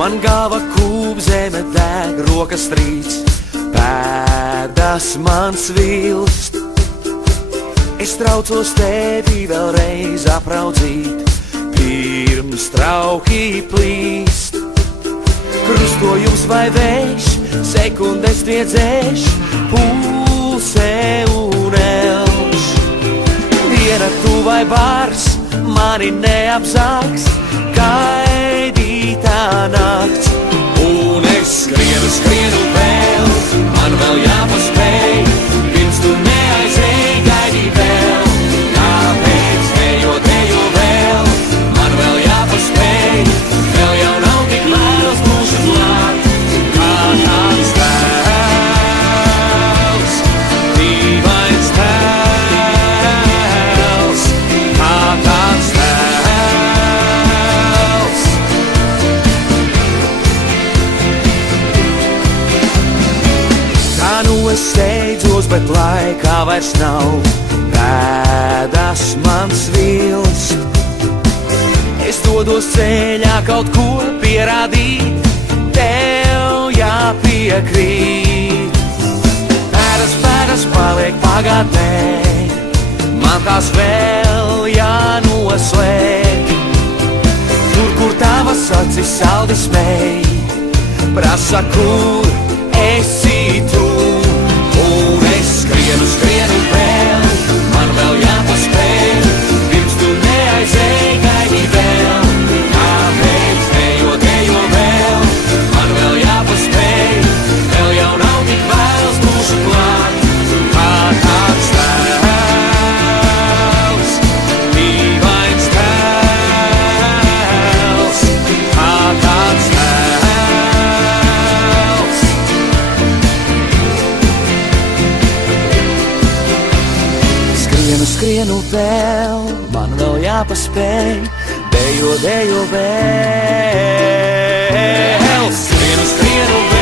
Man galva kūp, zeme deg, rokas trīc, pēdas man svilst. Es traucos tevi vēlreiz apraudzīt, pirms trauki plīst. Krustojums vai vējš, sekundes tiedzēš, pulse un elš. Diena tu vai bars, mani neapzāks, gaidītā nakts. Un es skrienu vēl, man vēl jāpaspēj, pirms tu neaizēj, gaidī vēl. Tāpēc dejo vēl, man vēl jāpaspēj, vēl jau nav tik vēls mūsu klāt. Kā tāds tēls, dīvains tēls, kā tāds tēls. Tā nu es steidzos, bet laikā vairs nav, pēdas man svilst. Es dodos ceļā kaut ko pierādīt, tev jāpiekrīt. Pēdas paliek pagātnē, man tās vēl jānoslēg. Tur, kur tavas acis saldi smēj, prasa, kur esi tu. Un es skrienu vēl, man vēl jāpaspēj, pirms tu neaizēj, gaidī vēl. Tāpēc dejo vēl, man vēl jāpaspēj, vēl jau nav tik vēls mūsu klāt. Kā tāds tēls, dīvains tēls, kā tāds tēls. Skrienu vēl, man vēl jāpaspēj, dejo vēl. Skrienu vēl.